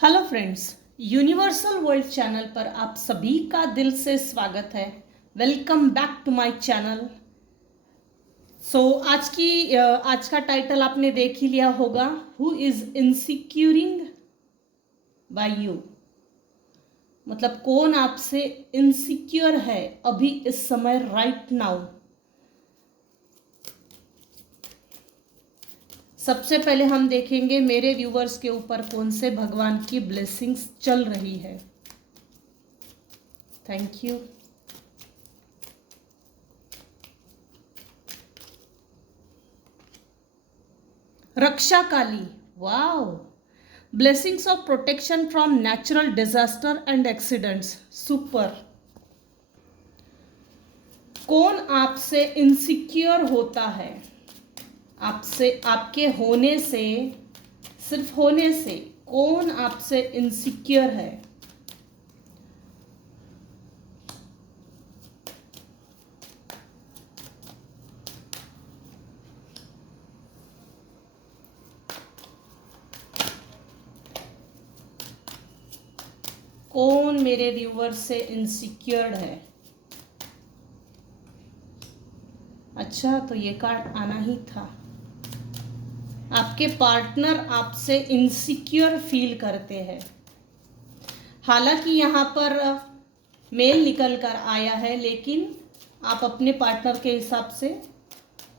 Hello friends, universal world channel पर आप सभी का दिल से स्वागत है। Welcome back to my channel. आज का टाइटल आपने देख ही लिया होगा, who is insecuring by you. मतलब कौन आपसे इनसिक्योर है अभी इस समय, राइट नाउ। सबसे पहले हम देखेंगे मेरे व्यूवर्स के ऊपर कौन से भगवान की ब्लेसिंग्स चल रही है। Thank you. Raksha Kali, wow. Blessings of protection from natural disaster and accidents, super. कौन आपसे इनसिक्योर होता है? आपसे, आपके होने से, सिर्फ होने से कौन आपसे इनसिक्योर है? कौन मेरे व्यूवर से इनसिक्योर्ड है? अच्छा, तो ये कार्ड आना ही था। आपके पार्टनर आपसे इनसिक्योर फील करते हैं। हालांकि यहाँ पर मेल निकल कर आया है, लेकिन आप अपने पार्टनर के हिसाब से,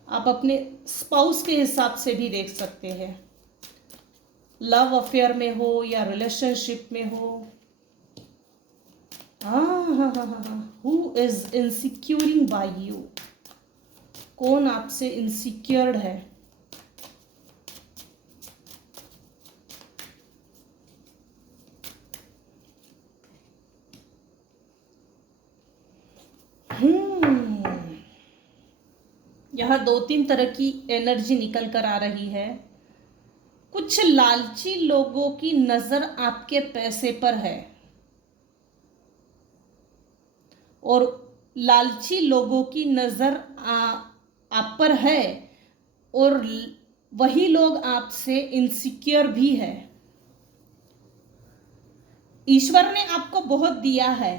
आप अपने स्पाउस के हिसाब से भी देख सकते हैं। लव अफेयर में हो या रिलेशनशिप में हो। Who is insecuring by you? कौन आपसे इनसिक्योर्ड है? यहाँ दो तीन तरह की एनर्जी निकल कर आ रही है। कुछ लालची लोगों की नजर आपके पैसे पर है, और लालची लोगों की नजर आप पर है, और वही लोग आपसे इनसिक्योर भी है। ईश्वर ने आपको बहुत दिया है,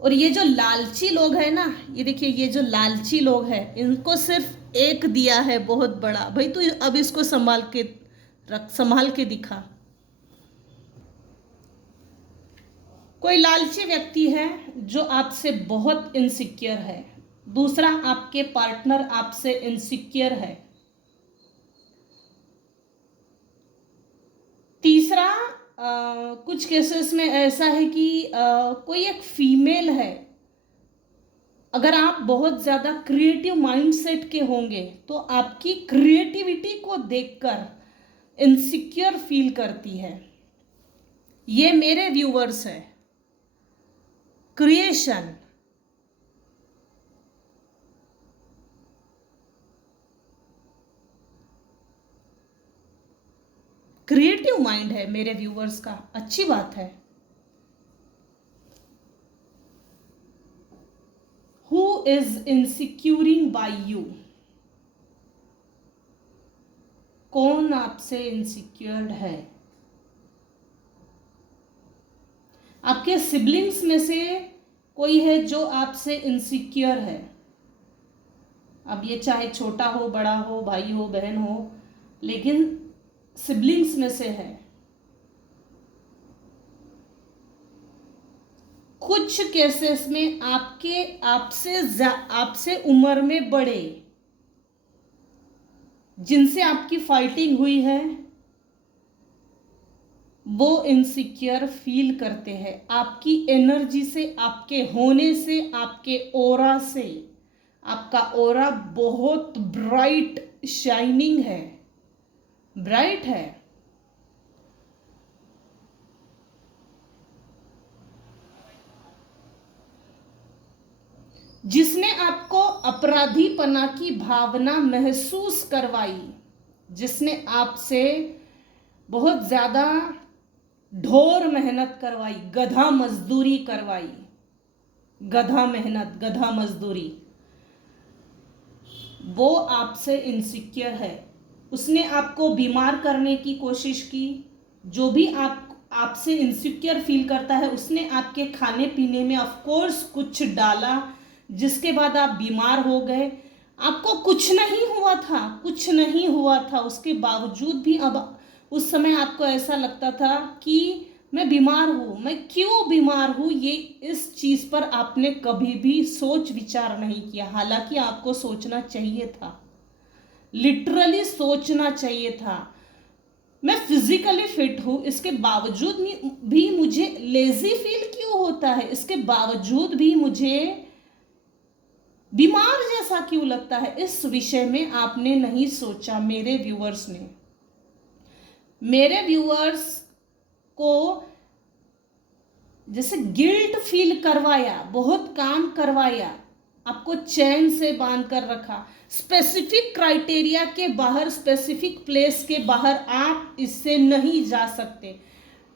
और ये जो लालची लोग हैं ना, ये देखिए, ये जो लालची लोग हैं, इनको सिर्फ एक दिया है बहुत बड़ा, भाई तू अब इसको संभाल के रख, संभाल के दिखा। कोई लालची व्यक्ति है जो आपसे बहुत इनसिक्योर है। दूसरा, आपके पार्टनर आपसे इनसिक्योर है। तीसरा, कुछ केसेस में ऐसा है कि कोई एक फीमेल है। अगर आप बहुत ज़्यादा क्रिएटिव माइंडसेट के होंगे तो आपकी क्रिएटिविटी को देखकर इनसिक्योर फील करती है। ये मेरे व्यूवर्स हैं। क्रिएशन, क्रिएटिव माइंड है मेरे व्यूवर्स का, अच्छी बात है। Who is insecuring by you? कौन आपसे इनसिक्योर्ड है? आपके सिबलिंग्स में से कोई है जो आपसे इनसिक्योर है। अब ये चाहे छोटा हो, बड़ा हो, भाई हो, बहन हो, लेकिन सिबलिंग्स में से है। कुछ केसेस में आपसे उम्र में बड़े, जिनसे आपकी फाइटिंग हुई है, वो इनसिक्योर फील करते हैं आपकी एनर्जी से, आपके होने से, आपके ओरा से। आपका ओरा बहुत ब्राइट शाइनिंग है, ब्राइट है। जिसने आपको अपराधीपना की भावना महसूस करवाई, जिसने आपसे बहुत ज्यादा ढोर मेहनत करवाई, गधा मजदूरी करवाई, गधा मेहनत, गधा मजदूरी, वो आपसे इनसिक्योर है। उसने आपको बीमार करने की कोशिश की। जो भी आपसे इनसिक्योर फील करता है, उसने आपके खाने पीने में ऑफ कोर्स कुछ डाला, जिसके बाद आप बीमार हो गए। आपको कुछ नहीं हुआ था, कुछ नहीं हुआ था, उसके बावजूद भी अब उस समय आपको ऐसा लगता था कि मैं बीमार हूँ, मैं क्यों बीमार हूँ। ये इस चीज़ पर आपने कभी भी सोच विचार नहीं किया, हालांकि आपको सोचना चाहिए था, लिटरली सोचना चाहिए था। मैं फिजिकली फिट हूँ, इसके बावजूद भी मुझे लेजी फील क्यों होता है, इसके बावजूद भी मुझे बीमार जैसा क्यों लगता है। इस विषय में आपने नहीं सोचा। मेरे व्यूअर्स को जैसे गिल्ट फील करवाया, बहुत काम करवाया, आपको चैन से बांध कर रखा, स्पेसिफिक क्राइटेरिया के बाहर, स्पेसिफिक प्लेस के बाहर आप इससे नहीं जा सकते।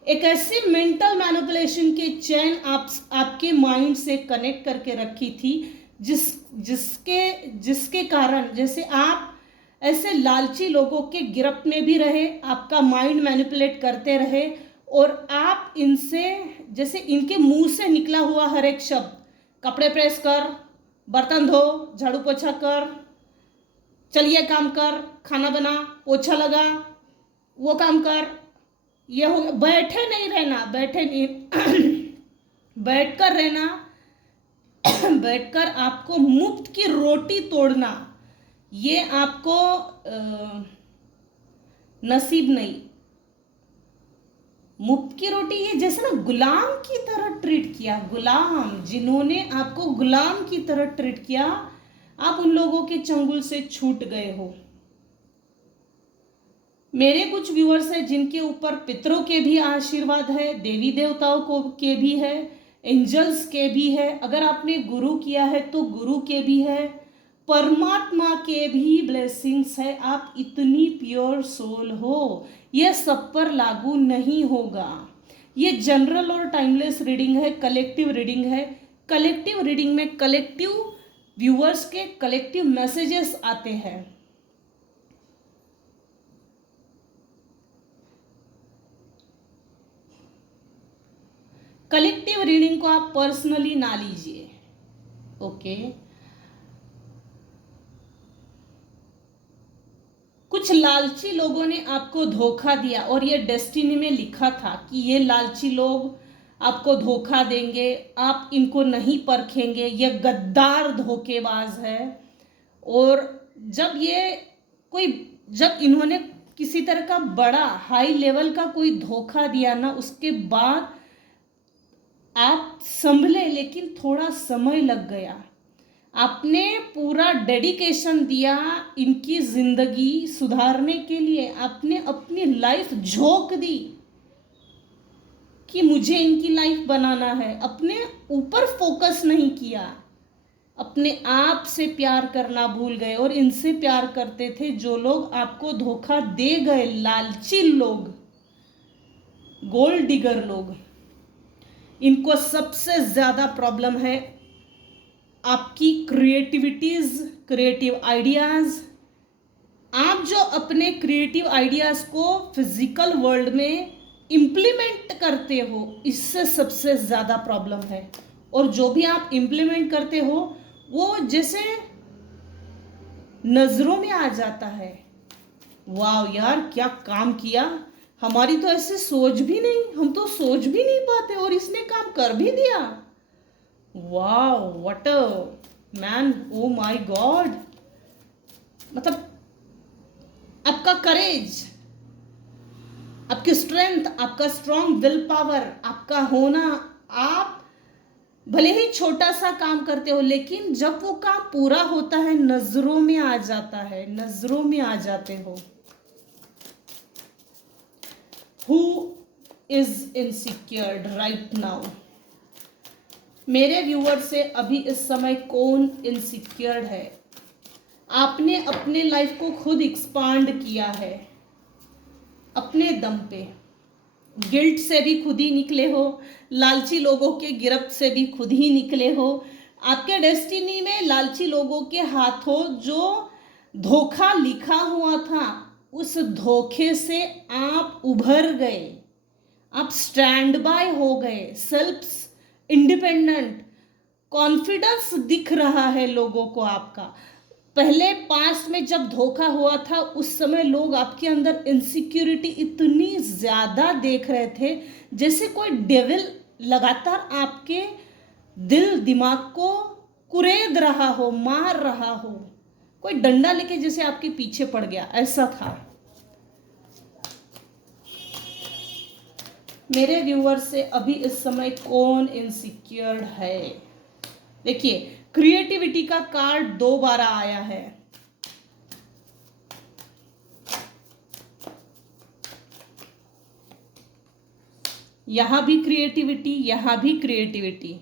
एक ऐसी मेंटल मैनिपुलेशन की चैन आपके माइंड से कनेक्ट करके रखी थी, जिसके कारण जैसे आप ऐसे लालची लोगों के गिरफ्त में भी रहे, आपका माइंड मैनिपुलेट करते रहे, और आप इनसे जैसे इनके मुंह से निकला हुआ हर एक शब्द, कपड़े प्रेस कर, बर्तन धो, झाड़ू पोछा कर, चलिए काम कर, खाना बना, पोछा लगा, वो काम कर, ये हो गया, बैठे नहीं रहना, बैठे नहीं बैठकर रहना, बैठकर आपको मुफ्त की रोटी तोड़ना, ये आपको नसीब नहीं। मुफ्त की रोटी, ये जैसे ना गुलाम की तरह ट्रीट किया, गुलाम, जिन्होंने आपको गुलाम की तरह ट्रीट किया, आप उन लोगों के चंगुल से छूट गए हो। मेरे कुछ व्यूअर्स हैं जिनके ऊपर पितरों के भी आशीर्वाद है, देवी देवताओं को के भी है, एंजल्स के भी है, अगर आपने गुरु किया है तो गुरु के भी है, परमात्मा के भी ब्लेसिंग्स है। आप इतनी प्योर सोल हो, यह सब पर लागू नहीं होगा। ये जनरल और टाइमलेस रीडिंग है, कलेक्टिव रीडिंग है। कलेक्टिव रीडिंग में कलेक्टिव व्यूअर्स के कलेक्टिव मैसेजेस आते हैं। कलेक्टिव रीडिंग को आप पर्सनली ना लीजिए, ओके। कुछ लालची लोगों ने आपको धोखा दिया, और ये डेस्टिनी में लिखा था कि ये लालची लोग आपको धोखा देंगे, आप इनको नहीं परखेंगे, ये गद्दार धोखेबाज है। और जब इन्होंने किसी तरह का बड़ा हाई लेवल का कोई धोखा दिया ना, उसके बाद आप संभले, लेकिन थोड़ा समय लग गया। आपने पूरा डेडिकेशन दिया इनकी जिंदगी सुधारने के लिए, आपने अपनी लाइफ झोंक दी कि मुझे इनकी लाइफ बनाना है, अपने ऊपर फोकस नहीं किया, अपने आप से प्यार करना भूल गए, और इनसे प्यार करते थे जो लोग आपको धोखा दे गए, लालची लोग, गोल्ड डिगर लोग। इनको सबसे ज्यादा प्रॉब्लम है आपकी क्रिएटिव आइडियाज। आप जो अपने क्रिएटिव आइडियाज को फिजिकल वर्ल्ड में इम्प्लीमेंट करते हो, इससे सबसे ज्यादा प्रॉब्लम है। और जो भी आप इम्प्लीमेंट करते हो वो जैसे नजरों में आ जाता है, वाह यार क्या काम किया, हमारी तो ऐसे सोच भी नहीं, हम तो सोच भी नहीं पाते, और इसने काम कर भी दिया, वाह what a man, oh my God. मतलब आपका करेज, आपकी स्ट्रेंथ, आपका स्ट्रॉन्ग विल पावर, आपका होना, आप भले ही छोटा सा काम करते हो, लेकिन जब वो काम पूरा होता है नजरों में आ जाता है, नजरों में आ जाते हो। Who is insecure right now? मेरे व्यूअर से अभी इस समय कौन इनसिक्योर है? आपने अपने लाइफ को खुद एक्सपांड किया है अपने दम पे, गिल्ट से भी खुद ही निकले हो, लालची लोगों के गिरफ्त से भी खुद ही निकले हो। आपके डेस्टिनी में लालची लोगों के हाथों जो धोखा लिखा हुआ था, उस धोखे से आप उभर गए, आप स्टैंड बाय हो गए, सेल्फ इंडिपेंडेंट, कॉन्फिडेंस दिख रहा है लोगों को आपका। पहले पास्ट में जब धोखा हुआ था उस समय लोग आपके अंदर इनसिक्योरिटी इतनी ज़्यादा देख रहे थे, जैसे कोई डेविल लगातार आपके दिल दिमाग को कुरेद रहा हो, मार रहा हो, कोई डंडा लेके जैसे आपके पीछे पड़ गया, ऐसा था। मेरे व्यूअर से अभी इस समय कौन इनसिक्योर है? देखिए, क्रिएटिविटी का कार्ड 2 बार आया है। यहां भी क्रिएटिविटी, यहां भी क्रिएटिविटी।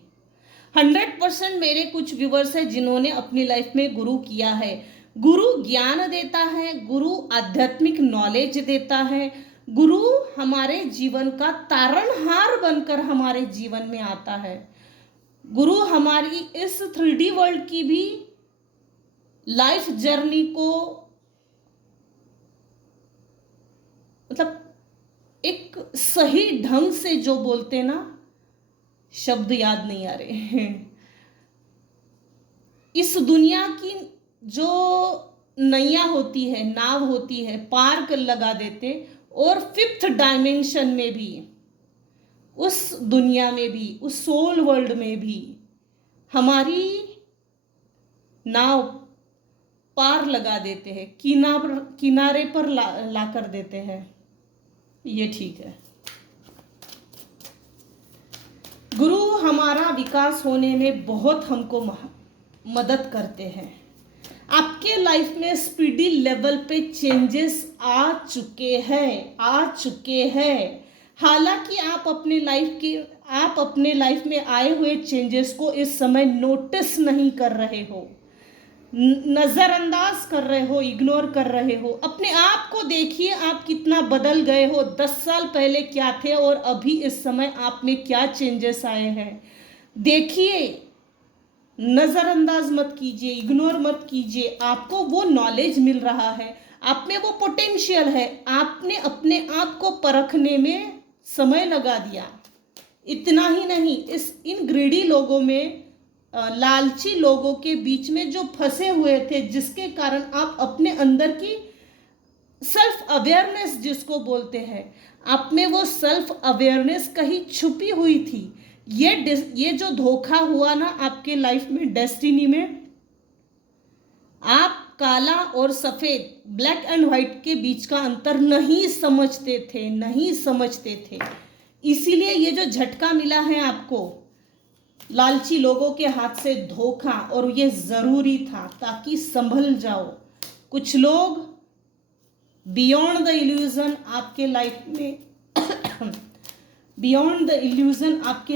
100% मेरे कुछ व्यूवर्स हैं जिन्होंने अपनी लाइफ में गुरु किया है। गुरु ज्ञान देता है, गुरु आध्यात्मिक नॉलेज देता है, गुरु हमारे जीवन का तारणहार बनकर हमारे जीवन में आता है। गुरु हमारी इस 3D वर्ल्ड की भी लाइफ जर्नी को मतलब एक सही ढंग से जो बोलते ना, शब्द याद नहीं आ रहे, इस दुनिया की जो नैया होती है, नाव होती है, पार कर लगा देते, और 5th डायमेंशन में भी, उस दुनिया में भी, उस सोल वर्ल्ड में भी हमारी नाव पार लगा देते हैं, किनारे पर ला कर देते हैं। ये ठीक है। गुरु हमारा विकास होने में बहुत हमको मदद करते हैं। आपके लाइफ में स्पीडी लेवल पे चेंजेस आ चुके हैं। हालांकि आप अपने लाइफ में आए हुए चेंजेस को इस समय नोटिस नहीं कर रहे हो, नज़रअंदाज कर रहे हो, इग्नोर कर रहे हो। अपने आप को देखिए, आप कितना बदल गए हो। 10 साल पहले क्या थे और अभी इस समय आप में क्या चेंजेस आए हैं, देखिए। नज़रअंदाज मत कीजिए, इग्नोर मत कीजिए। आपको वो नॉलेज मिल रहा है, आप में वो पोटेंशियल है। आपने अपने आप को परखने में समय लगा दिया। इतना ही नहीं, इन ग्रीडी लोगों में, लालची लोगों के बीच में जो फंसे हुए थे, जिसके कारण आप अपने अंदर की सेल्फ अवेयरनेस जिसको बोलते हैं, आप में वो सेल्फ अवेयरनेस कहीं छुपी हुई थी। ये जो धोखा हुआ ना आपके लाइफ में, डेस्टिनी में, आप काला और सफ़ेद, ब्लैक एंड व्हाइट के बीच का अंतर नहीं समझते थे। इसीलिए ये जो झटका मिला है आपको, लालची लोगों के हाथ से धोखा, और ये ज़रूरी था ताकि संभल जाओ। कुछ लोग बियॉन्ड द इल्यूजन आपके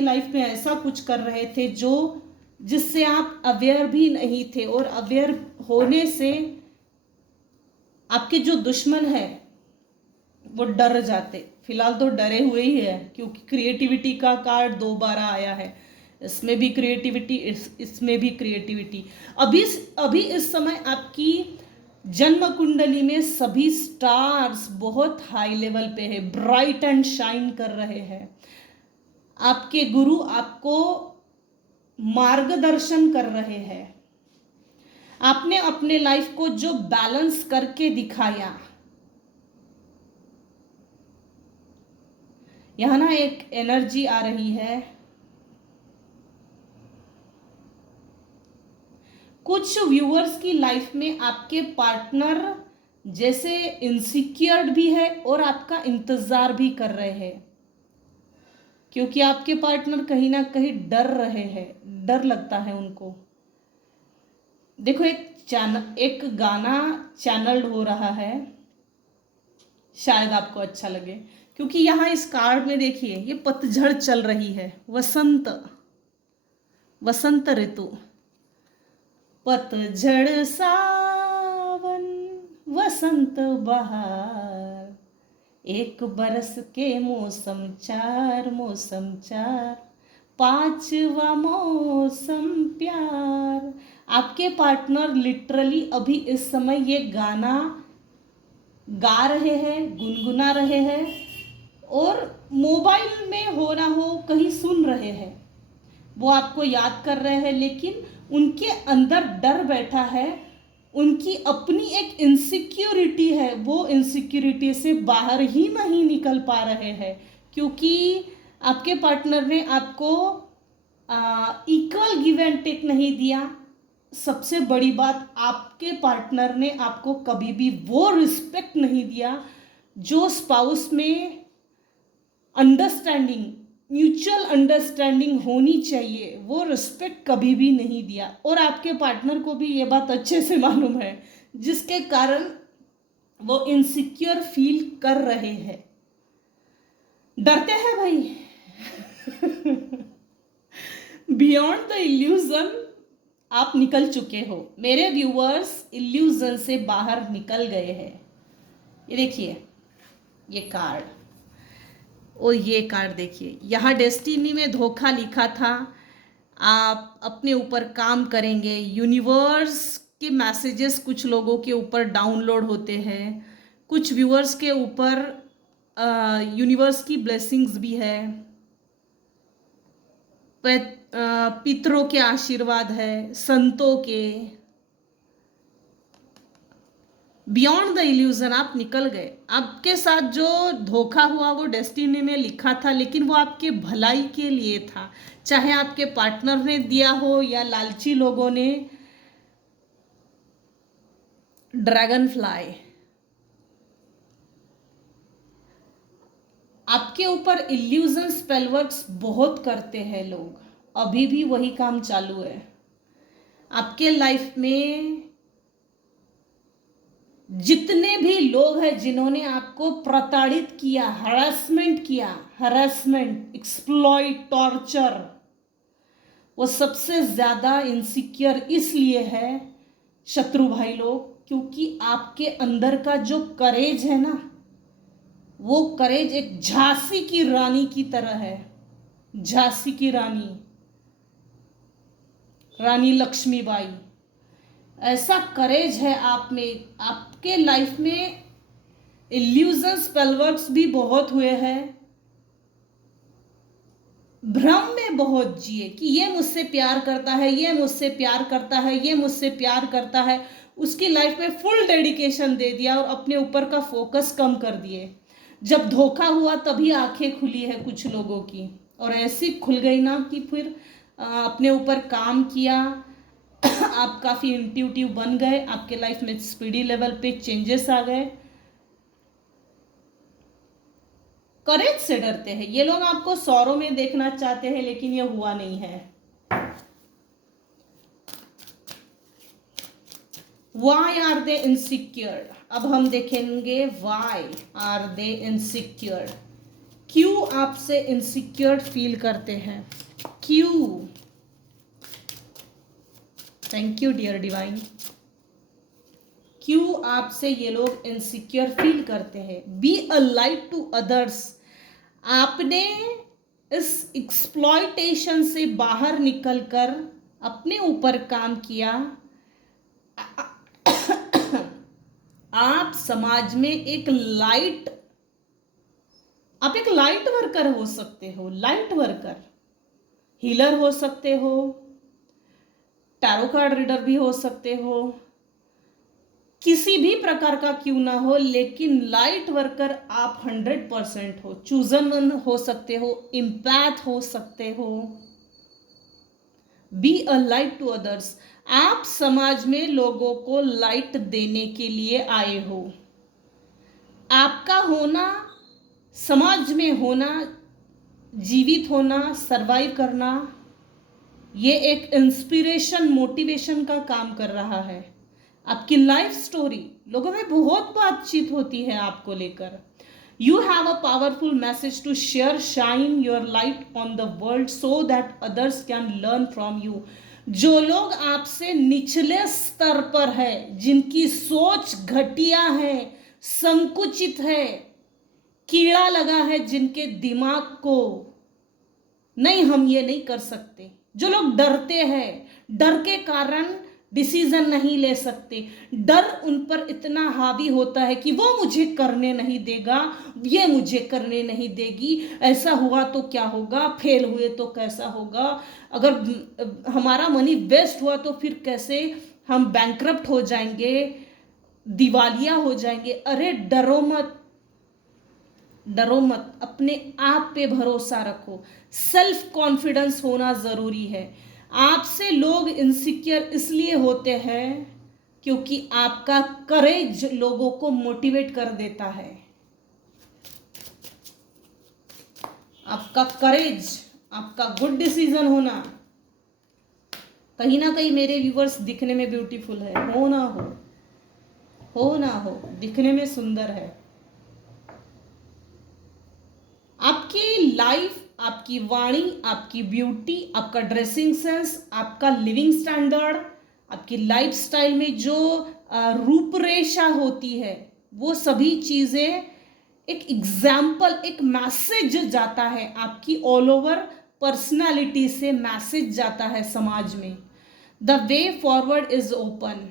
लाइफ में ऐसा कुछ कर रहे थे जिससे आप अवेयर भी नहीं थे, और अवेयर होने से आपके जो दुश्मन है वो डर जाते। फिलहाल तो डरे हुए ही है, क्योंकि क्रिएटिविटी का कार्ड 2 बार आया है। इसमें भी क्रिएटिविटी, इसमें भी क्रिएटिविटी। अभी इस समय आपकी जन्म कुंडली में सभी स्टार्स बहुत हाई लेवल पे है, ब्राइट एंड शाइन कर रहे हैं। आपके गुरु आपको मार्गदर्शन कर रहे हैं। आपने अपने लाइफ को जो बैलेंस करके दिखाया, यहां ना एक एनर्जी आ रही है। कुछ व्यूअर्स की लाइफ में आपके पार्टनर जैसे इनसिक्योर्ड भी है और आपका इंतजार भी कर रहे हैं, क्योंकि आपके पार्टनर कहीं ना कहीं डर रहे हैं, डर लगता है उनको। देखो, एक गाना चैनल्ड हो रहा है, शायद आपको अच्छा लगे, क्योंकि यहाँ इस कार्ड में देखिए, ये पतझड़ चल रही है, वसंत ऋतु। पतझड़ सावन वसंत बहार, एक बरस के मौसम चार, 5वां मौसम प्यार। आपके पार्टनर लिटरली अभी इस समय ये गाना गा रहे हैं, गुनगुना रहे हैं, और मोबाइल में हो ना हो कहीं सुन रहे हैं, वो आपको याद कर रहे हैं, लेकिन उनके अंदर डर बैठा है, उनकी अपनी एक इनसिक्योरिटी है, वो इनसिक्योरिटी से बाहर ही नहीं निकल पा रहे हैं, क्योंकि आपके पार्टनर ने आपको इक्वल गिव एंड टेक नहीं दिया। सबसे बड़ी बात, आपके पार्टनर ने आपको कभी भी वो रिस्पेक्ट नहीं दिया जो स्पाउस में अंडरस्टैंडिंग, म्यूचुअल अंडरस्टैंडिंग होनी चाहिए, वो रिस्पेक्ट कभी भी नहीं दिया। और आपके पार्टनर को भी ये बात अच्छे से मालूम है, जिसके कारण वो इनसिक्योर फील कर रहे हैं, डरते हैं भाई। बियॉन्ड द इल्यूजन आप निकल चुके हो मेरे व्यूअर्स, इल्यूजन से बाहर निकल गए हैं। ये देखिए, ये कार्ड और ये कार्ड देखिए, यहाँ डेस्टिनी में धोखा लिखा था, आप अपने ऊपर काम करेंगे। यूनिवर्स के मैसेजेस कुछ लोगों के ऊपर डाउनलोड होते हैं, कुछ व्यूअर्स के ऊपर यूनिवर्स की ब्लेसिंग्स भी है, पितरों के आशीर्वाद है, संतों के। बियॉन्ड द इल्यूजन आप निकल गए। आपके साथ जो धोखा हुआ वो डेस्टिनी में लिखा था, लेकिन वो आपके भलाई के लिए था, चाहे आपके पार्टनर ने दिया हो या लालची लोगों ने। ड्रैगन फ्लाई, आपके ऊपर इल्यूजन स्पेलवर्क्स बहुत करते हैं लोग, अभी भी वही काम चालू है। आपके लाइफ में जितने भी लोग हैं जिन्होंने आपको प्रताड़ित किया, हरासमेंट, एक्सप्लॉइट, टॉर्चर, वो सबसे ज्यादा इनसिक्योर इसलिए है शत्रु भाई लोग, क्योंकि आपके अंदर का जो करेज है ना, वो करेज एक झांसी की रानी की तरह है। झांसी की रानी, रानी लक्ष्मीबाई, ऐसा करेज है आप में। आपके लाइफ में इल्यूजन स्पेलवर्क्स भी बहुत हुए हैं, भ्रम में बहुत जिए कि ये मुझसे प्यार करता है, ये मुझसे प्यार करता है, ये मुझसे प्यार करता है। उसकी लाइफ में फुल डेडिकेशन दे दिया और अपने ऊपर का फोकस कम कर दिए। जब धोखा हुआ तभी आंखें खुली है कुछ लोगों की, और ऐसी खुल गई ना कि फिर अपने ऊपर काम किया। आप काफ़ी इंट्यूटिव बन गए, आपके लाइफ में स्पीडी लेवल पे चेंजेस आ गए। करेज से डरते हैं ये लोग, आपको सौरों में देखना चाहते हैं, लेकिन ये हुआ नहीं है। Why are they insecure? अब हम देखेंगे why are they insecure, क्यों आपसे इनसिक्योर फील करते हैं, क्यों। Thank you dear divine. क्यों आपसे ये लोग इनसिक्योर फील करते हैं। Be a light to others, आपने इस एक्सप्लॉयटेशन से बाहर निकलकर अपने ऊपर काम किया। आप समाज में एक लाइट, आप एक लाइट वर्कर हो सकते हो, लाइट वर्कर, हीलर हो सकते हो, टैरो कार्ड रीडर भी हो सकते हो, किसी भी प्रकार का क्यों ना हो, लेकिन लाइट वर्कर आप 100% हो। चूजन वन हो सकते हो, इम्पैथ हो सकते हो। Be a light to others, आप समाज में लोगों को लाइट देने के लिए आए हो। आपका होना, समाज में होना, जीवित होना, सरवाइव करना, ये एक इंस्पिरेशन, मोटिवेशन का काम कर रहा है। आपकी लाइफ स्टोरी, लोगों में बहुत बातचीत होती है आपको लेकर। You have a powerful message to share, shine your light on the world so that others can learn from you. जो लोग आपसे निचले स्तर पर है, जिनकी सोच घटिया है, संकुचित है, कीड़ा लगा है जिनके दिमाग को, नहीं हम ये नहीं कर सकते, जो लोग डरते हैं, डर के कारण डिसीजन नहीं ले सकते। डर उन पर इतना हावी होता है कि वो मुझे करने नहीं देगा, ये मुझे करने नहीं देगी, ऐसा हुआ तो क्या होगा, फेल हुए तो कैसा होगा, अगर हमारा मनी वेस्ट हुआ तो फिर कैसे, हम बैंकरप्ट हो जाएंगे, दिवालिया हो जाएंगे। अरे डरो मत, डरो मत, अपने आप पे भरोसा रखो। सेल्फ कॉन्फिडेंस होना जरूरी है। आपसे लोग इनसिक्योर इसलिए होते हैं क्योंकि आपका करेज लोगों को मोटिवेट कर देता है। आपका करेज, आपका गुड डिसीजन होना, कहीं ना कहीं मेरे व्यूवर्स दिखने में ब्यूटीफुल है, हो ना हो, दिखने में सुंदर है। आपकी लाइफ, आपकी वाणी, आपकी ब्यूटी, आपका ड्रेसिंग सेंस, आपका लिविंग स्टैंडर्ड, आपकी लाइफस्टाइल में जो रूपरेखा होती है, वो सभी चीज़ें एक एग्जाम्पल, एक मैसेज जाता है आपकी ऑल ओवर पर्सनालिटी से, मैसेज जाता है समाज में। The way forward is open.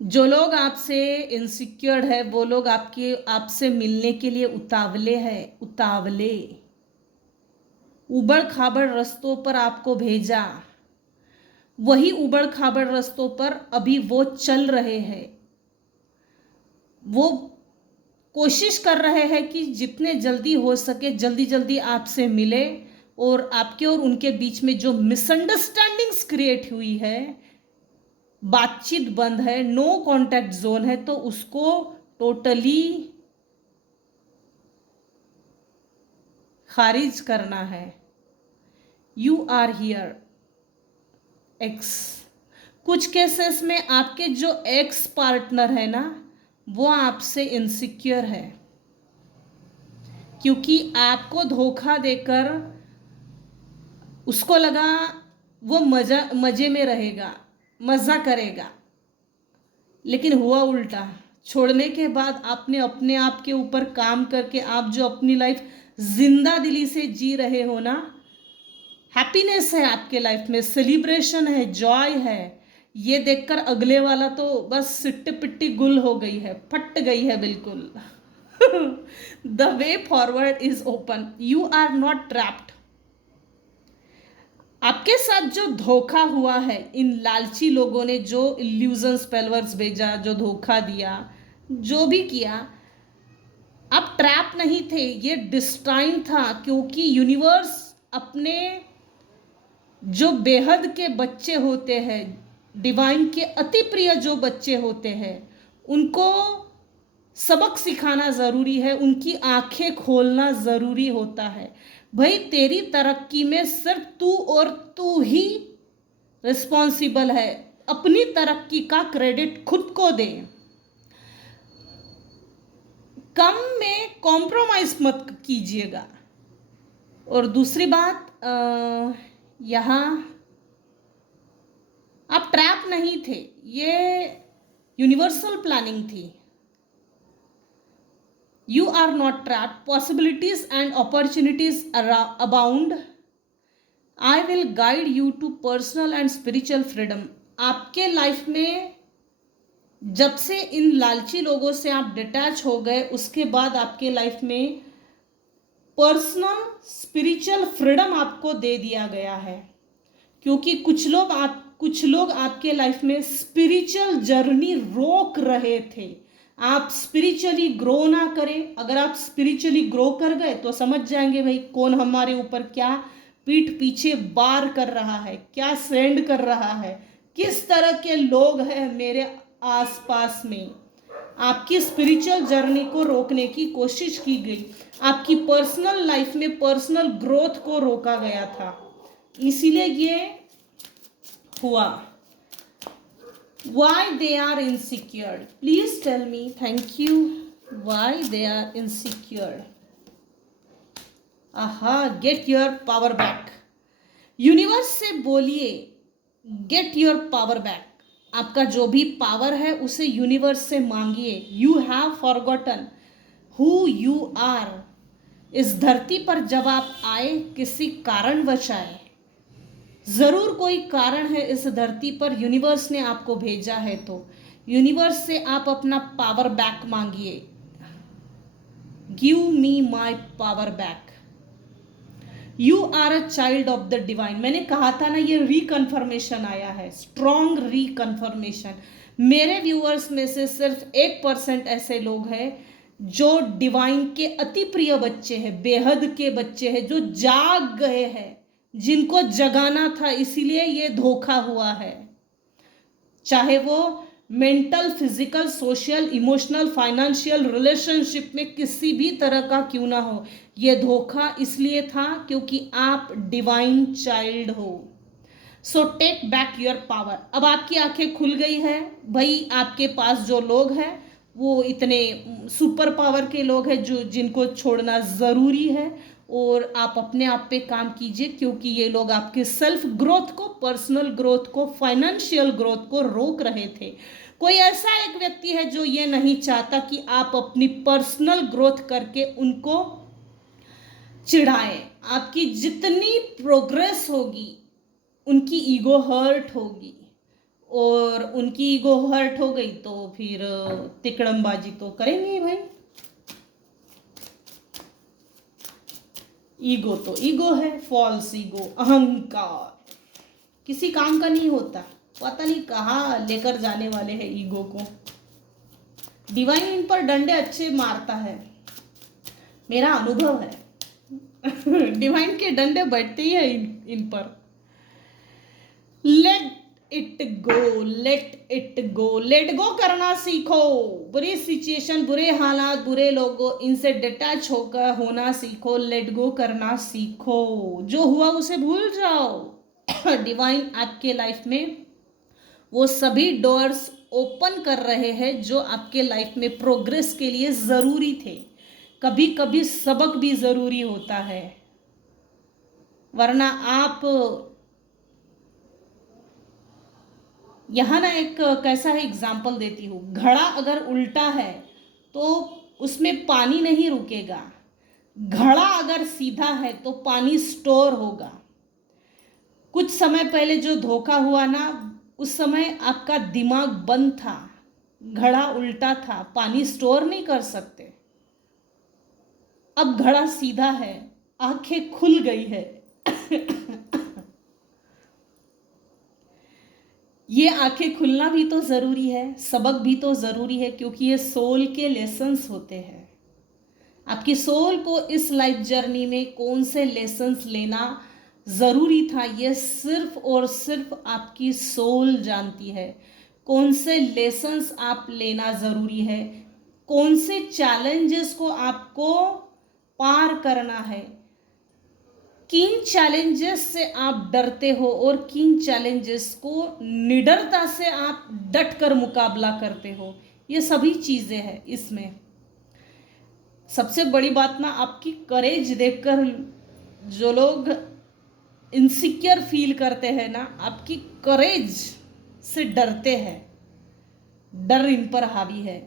जो लोग आपसे इनसिक्योर है वो लोग आपसे मिलने के लिए उतावले हैं, उतावले। उबड़ खाबड़ रास्तों पर आपको भेजा, वही उबड़ खाबड़ रास्तों पर अभी वो चल रहे हैं। वो कोशिश कर रहे हैं कि जितने जल्दी हो सके जल्दी जल्दी आपसे मिले, और आपके और उनके बीच में जो मिसअंडरस्टैंडिंग्स क्रिएट हुई है, बातचीत बंद है, नो कॉन्टैक्ट जोन है, तो उसको टोटली खारिज करना है। You are here ex. कुछ केसेस में आपके जो एक्स पार्टनर है ना, वो आपसे इनसिक्योर है क्योंकि आपको धोखा देकर उसको लगा वो मजे में रहेगा, मज़ा करेगा, लेकिन हुआ उल्टा। छोड़ने के बाद आपने अपने आप के ऊपर काम करके आप जो अपनी लाइफ जिंदा दिली से जी रहे हो ना, हैप्पीनेस है आपके लाइफ में, सेलिब्रेशन है, जॉय है, ये देखकर अगले वाला तो बस सिट्टी पिट्टी गुल हो गई है, फट गई है बिल्कुल। The way forward is open, you are not trapped. आपके साथ जो धोखा हुआ है, इन लालची लोगों ने जो इल्यूजन स्पेलवर्स भेजा, जो धोखा दिया, जो भी किया, आप ट्रैप नहीं थे, ये डिस्टाइन था। क्योंकि यूनिवर्स अपने जो बेहद के बच्चे होते हैं, डिवाइन के अति प्रिय जो बच्चे होते हैं, उनको सबक सिखाना ज़रूरी है, उनकी आंखें खोलना ज़रूरी होता है। भाई तेरी तरक्की में सिर्फ तू और तू ही रिस्पॉन्सिबल है, अपनी तरक्की का क्रेडिट खुद को दे। कम में कॉम्प्रोमाइज मत कीजिएगा। और दूसरी बात, यहाँ आप ट्रैप नहीं थे, ये यूनिवर्सल प्लानिंग थी। You are not trapped. Possibilities and opportunities abound. I will guide you to personal and spiritual freedom. आपके लाइफ में जब से इन लालची लोगों से आप डिटैच हो गए, उसके बाद आपके लाइफ में पर्सनल स्पिरिचुअल फ्रीडम आपको दे दिया गया है। क्योंकि कुछ लोग आपके लाइफ में स्पिरिचुअल जर्नी रोक रहे थे, आप स्पिरिचुअली ग्रो ना करें। अगर आप स्पिरिचुअली ग्रो कर गए तो समझ जाएंगे भाई कौन हमारे ऊपर क्या पीठ पीछे वार कर रहा है, क्या सेंड कर रहा है, किस तरह के लोग हैं मेरे आसपास में। आपकी स्पिरिचुअल जर्नी को रोकने की कोशिश की गई, आपकी पर्सनल लाइफ में पर्सनल ग्रोथ को रोका गया था, इसीलिए ये हुआ। Why they are insecure? Please tell me. Thank you. Why they are insecure? aha, get your power back. Universe से बोलिए गेट योर पावर बैक। आपका जो भी पावर है उसे यूनिवर्स से मांगिए। You have forgotten who you are. इस धरती पर जब आप आए किसी कारणवश आए, ज़रूर कोई कारण है इस धरती पर, यूनिवर्स ने आपको भेजा है, तो यूनिवर्स से आप अपना पावर बैक मांगिए। Give me my power back, you are a child of the divine. मैंने कहा था ना, ये रिकन्फर्मेशन आया है, स्ट्रॉन्ग रिकन्फर्मेशन। मेरे व्यूअर्स में से सिर्फ 1% ऐसे लोग हैं जो डिवाइन के अति प्रिय बच्चे हैं, बेहद के बच्चे हैं, जो जाग गए हैं, जिनको जगाना था, इसीलिए ये धोखा हुआ है। चाहे वो mental, physical, social, emotional, financial relationship में किसी भी तरह का क्यों ना हो, ये धोखा इसलिए था क्योंकि आप डिवाइन चाइल्ड हो। So take back your power. अब आपकी आंखें खुल गई है भाई। आपके पास जो लोग हैं वो इतने सुपर पावर के लोग हैं जो जिनको छोड़ना ज़रूरी है, और आप अपने आप पे काम कीजिए, क्योंकि ये लोग आपके सेल्फ ग्रोथ को, पर्सनल ग्रोथ को, फाइनेंशियल ग्रोथ को रोक रहे थे। कोई ऐसा एक व्यक्ति है जो ये नहीं चाहता कि आप अपनी पर्सनल ग्रोथ करके उनको चिढ़ाएं। आपकी जितनी प्रोग्रेस होगी उनकी ईगो हर्ट होगी, और उनकी ईगो हर्ट हो गई तो फिर तिकड़मबाजी तो करेंगे भाई। ईगो तो ईगो है, फॉल्स ईगो, अहंकार किसी काम का नहीं होता। पता नहीं कहाँ लेकर जाने वाले हैं ईगो को। डिवाइन इन पर डंडे अच्छे मारता है, मेरा अनुभव है। डिवाइन के डंडे बैठते ही है इन पर। Late it go, late it go, let go करना सीखो। बुरी सिचुएशन, बुरे हालात, बुरे लोगों, इनसे डिटैच होकर होना सीखो। लेट गो करना सीखो, जो हुआ उसे भूल जाओ। डिवाइन आपके लाइफ में वो सभी डोर्स ओपन कर रहे हैं जो आपके लाइफ में प्रोग्रेस के लिए ज़रूरी थे। कभी कभी सबक भी ज़रूरी होता है, वरना आप यहाँ ना एक कैसा है एग्जाम्पल देती हूँ। घड़ा अगर उल्टा है तो उसमें पानी नहीं रुकेगा, घड़ा अगर सीधा है तो पानी स्टोर होगा। कुछ समय पहले जो धोखा हुआ ना, उस समय आपका दिमाग बंद था, घड़ा उल्टा था, पानी स्टोर नहीं कर सकते। अब घड़ा सीधा है, आंखें खुल गई है। ये आंखें खुलना भी तो ज़रूरी है, सबक भी तो ज़रूरी है, क्योंकि ये सोल के लेसन्स होते हैं। आपकी सोल को इस लाइफ जर्नी में कौन से लेसन्स लेना ज़रूरी था, ये सिर्फ और सिर्फ आपकी सोल जानती है। कौन से लेसन्स आप लेना ज़रूरी है, कौन से चैलेंजेस को आपको पार करना है, किन चैलेंजेस से आप डरते हो और किन चैलेंजेस को निडरता से आप डट कर मुकाबला करते हो, ये सभी चीज़ें हैं इसमें। सबसे बड़ी बात ना, आपकी करेज देखकर जो लोग इनसिक्योर फील करते हैं ना, आपकी करेज से डरते हैं, डर इन पर हावी है।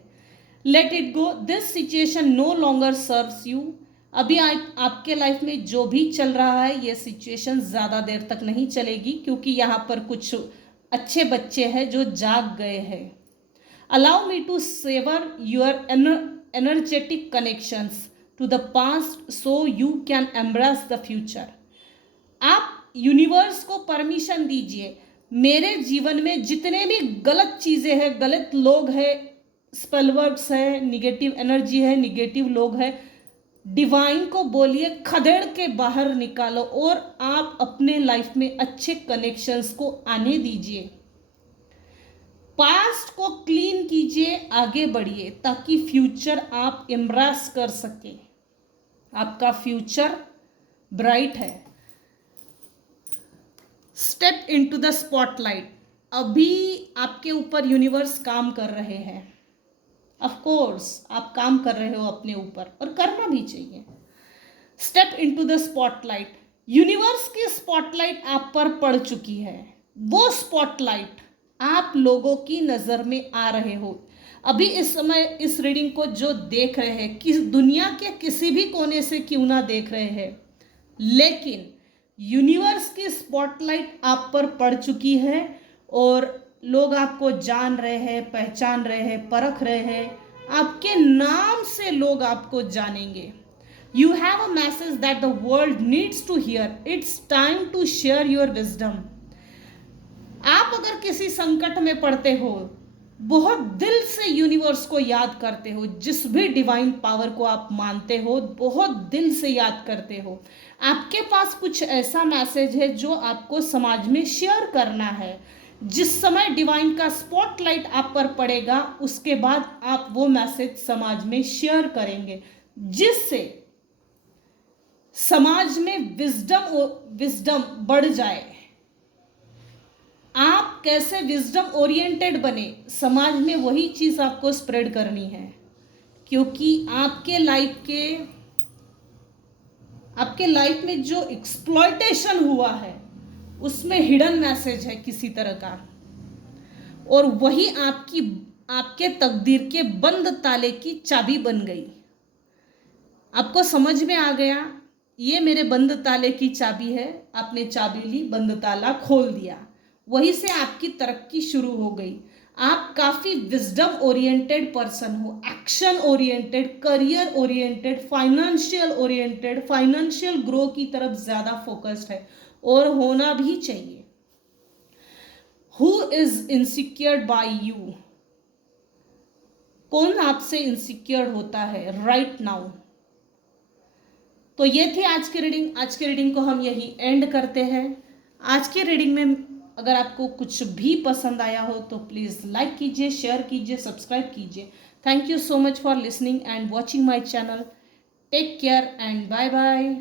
Let it go, this situation no longer serves you. अभी आपके लाइफ में जो भी चल रहा है, ये सिचुएशन ज़्यादा देर तक नहीं चलेगी, क्योंकि यहाँ पर कुछ अच्छे बच्चे हैं जो जाग गए हैं। Allow me to sever your energetic connections to the past so you can embrace the future. आप यूनिवर्स को परमिशन दीजिए, मेरे जीवन में जितने भी गलत चीज़ें हैं, गलत लोग हैं, स्पेलवर्ड्स है, निगेटिव एनर्जी है, निगेटिव लोग हैं, डिवाइन को बोलिए खदेड़ के बाहर निकालो, और आप अपने लाइफ में अच्छे कनेक्शंस को आने दीजिए। पास्ट को क्लीन कीजिए, आगे बढ़िए, ताकि फ्यूचर आप एम्ब्रेस कर सके। आपका फ्यूचर ब्राइट है। Step into the spotlight. अभी आपके ऊपर यूनिवर्स काम कर रहे हैं। ऑफ कोर्स आप काम कर रहे हो अपने ऊपर, और करना भी चाहिए। Step into the spotlight. Universe की स्पॉटलाइट आप पर पड़ चुकी है। वो स्पॉटलाइट आप लोगों की नज़र में आ रहे हो। अभी इस समय इस रीडिंग को जो देख रहे हैं, किस दुनिया के किसी भी कोने से क्यों ना देख रहे हैं, लेकिन यूनिवर्स की स्पॉटलाइट आप पर पड़ चुकी है और लोग आपको जान रहे हैं, पहचान रहे हैं, परख रहे हैं, आपके नाम से लोग आपको जानेंगे। You have a message that the world needs to hear. It's time to share your wisdom. आप अगर किसी संकट में पड़ते हो, बहुत दिल से यूनिवर्स को याद करते हो, जिस भी डिवाइन पावर को आप मानते हो बहुत दिल से याद करते हो, आपके पास कुछ ऐसा मैसेज है जो आपको समाज में शेयर करना है। जिस समय डिवाइन का स्पॉटलाइट आप पर पड़ेगा उसके बाद आप वो मैसेज समाज में शेयर करेंगे, जिससे समाज में विजडम बढ़ जाए। आप कैसे विजडम ओरिएंटेड बने, समाज में वही चीज आपको स्प्रेड करनी है, क्योंकि आपके लाइफ में जो एक्सप्लॉयटेशन हुआ है उसमें हिडन मैसेज है किसी तरह का, और वही आपके तकदीर के बंद ताले की चाबी बन गई। आपको समझ में आ गया, ये मेरे बंद ताले की चाबी है, आपने चाबी ली, बंद ताला खोल दिया, वहीं से आपकी तरक्की शुरू हो गई। आप काफ़ी विजडम ओरिएंटेड पर्सन हो, action oriented, career oriented, financial oriented, financial grow की तरफ ज़्यादा फोकस्ड है, और होना भी चाहिए। Who is insecured by you? कौन आपसे इनसिक्योर होता है राइट नाउ? तो ये थी आज की रीडिंग। आज की रीडिंग को हम यही एंड करते हैं। आज की रीडिंग में अगर आपको कुछ भी पसंद आया हो तो प्लीज़ लाइक कीजिए, शेयर कीजिए, सब्सक्राइब कीजिए। Thank you so much for listening and watching my channel. Take care and bye bye.